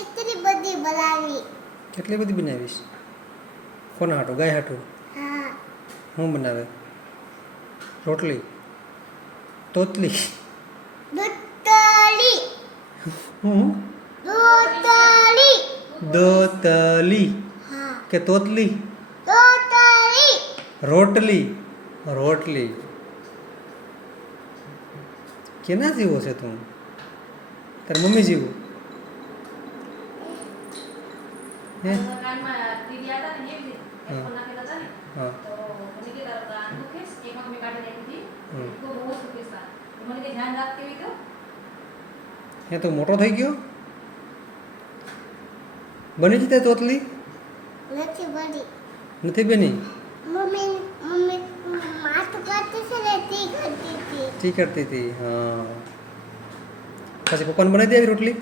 કેટલી બધી બનાવી. કેટલી બધી બનાવીશ? કોના હાટું? ગાય હાટું? હા. હું બનાવે? રોટલી? તોતલી? દૂધતળી. હું? દૂધતળી. દોતલી હા. કે તોતલી? દૂધતળી. રોટલી? રોટલી. કેના જેવો છે તું? તારી મમ્મી જેવો? હે? હા. હે તો મોટો થઈ ગયો? બની જ તે તોતલી? નથી બની. નથી બની? મમ્મી માથું કરતી છે ને તી કરતી હતી. તી કરતી હતી. હા. પછી પપ્પાને બનાવી દે આવી રોટલી?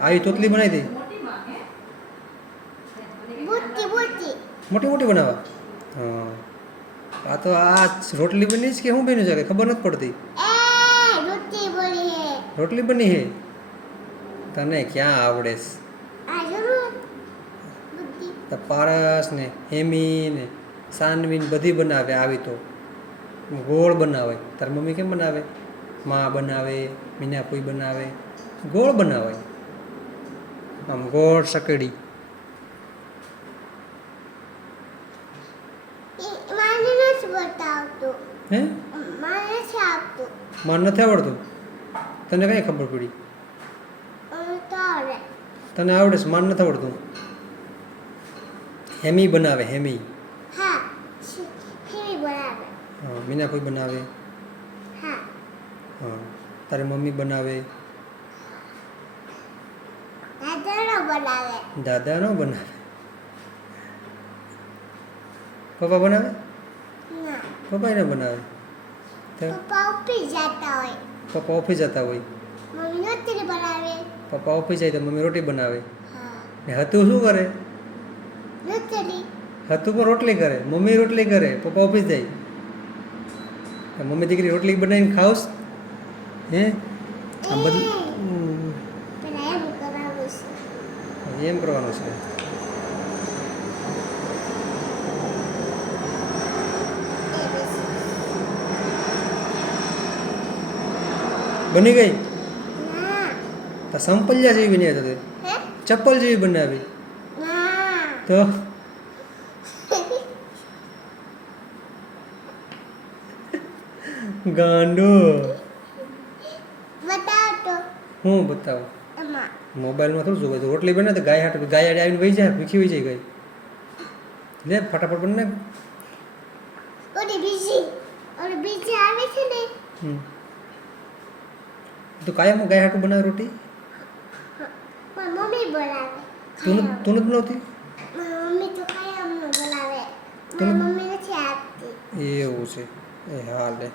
આવી તોતલી બનાવી દે? બુટ્ટી બુટ્ટી. મોટી મોટી બનાવવા? હા. આ તો આ રોટલી બની છે કે શું બન્યું છે કે ખબર નથી પડતી. રોટલી બની હે. રોટલી બની હે? તને ક્યાં આવડે છે? આ જરૂર બુટ્ટી. તો પારસ ને હેમી ને સાનવી ને બધી બનાવે આવી તો ગોળ બનાવે. તારી મમ્મી કેમ બનાવે? માં બનાવે, મીનાપુઈ બનાવે, ગોળ બનાવે. આમ ગોળ સકડી. મારે નથી બતાવતું. હે? મારે નથી આવતું. મને નથી આવડતું? તને કઈ ખબર પડી? તો આવડે. તને આવડે છે, મને નથી આવડતું. હેમી બનાવે હેમી. હા. હેમી બનાવે. હા. મીનાપુઈ બનાવે. હા. હા. તારી મમ્મી બનાવે. દાદા નો બનાવે. દાદા નો બનાવે. પપ્પા બનાવે? ના. પપ્પા એને બનાવે. પપ્પા ઓફિસ જતા હોય. પપ્પા ઓફિસ જતા હોય. મમ્મી રોટલી બનાવે. પપ્પા ઓફિસ જાય તો મમ્મી રોટી બનાવે. હા. ને હતું શું કરે? રોટલી. હતું પણ રોટલી કરે. મમ્મી રોટલી કરે, પપ્પા ઓફિસ જાય. મમ્મી દીકરી રોટલી બનાવીને ખાવસ? હે? આમ બધું પેલા એમ કરાવું છે. એમ કરવાનું છે. બની ગઈ? ના. તો સંપલ્યા જેવી બની હતી. હે? ચપ્પલ જેવી બનાવી. ના. તો ગાંડો. બતાવ તો. હું બતાવું? એમાં. મોબાઈલમાં થોડું જોવે? રોટલી બને તો ગાય હાટ ગાય આવીને વહી જાય, ભીખી વહી જાય ગાય. લે ફટાફટ બને. ઓલી બીજી આવે છે ને. તો કાયમ ગાય હાટું બનાવે રોટી? પણ મમ્મી બનાવે. તું નથી બનાવતી? મમ્મી તો કાયમ નો બનાવે. મારી મમ્મી નથી આવતી. એવું છે. એ હા લે.